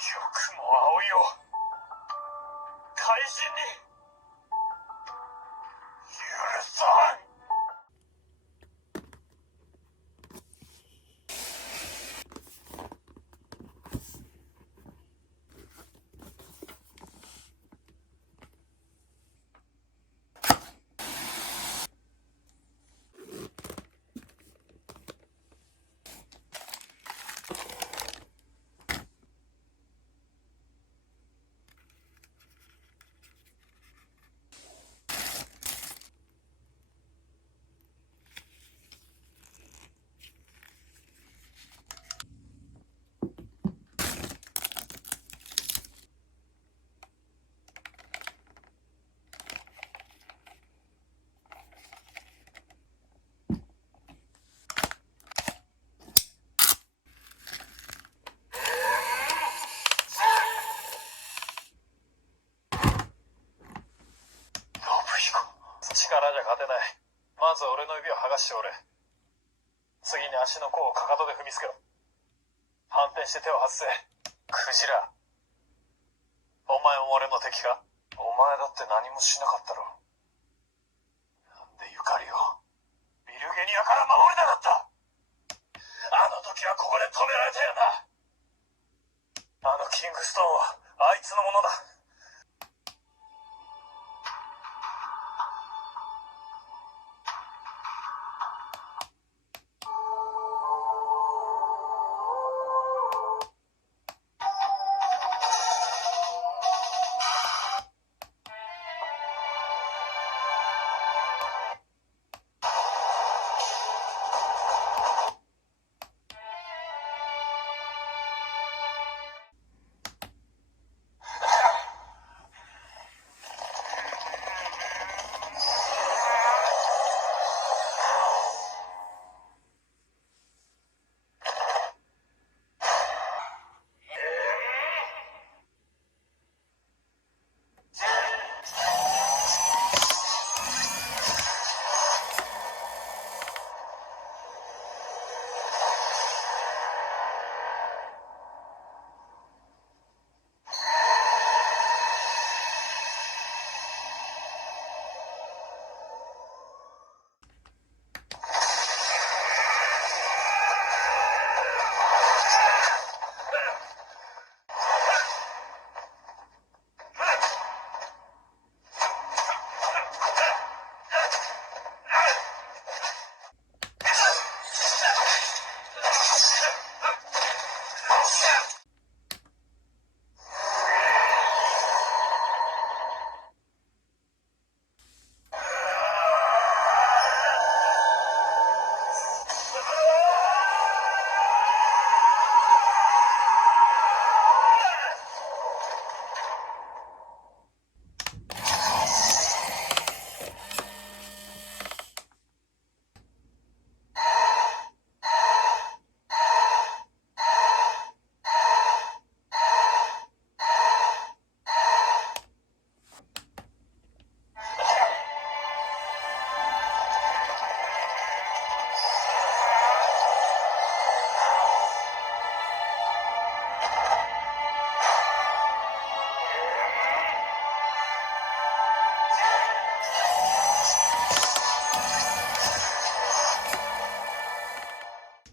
くも葵を怪人に許さん。力じゃ勝てない。まず俺の指を剥がしておれ。次に足の甲をかかとで踏みつけろ。反転して手を外せ。クジラ、お前も俺の敵か？お前だって何もしなかったろ。なんでゆかりをビルゲニアから守れなかった？あの時はここで止められたよな。あのキングストーンはあいつのものだ。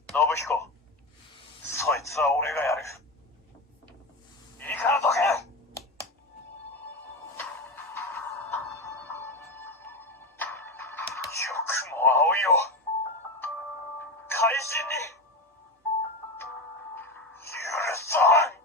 信彦、そいつは俺がやる。いいからどけ。よくも葵を怪人に許さん。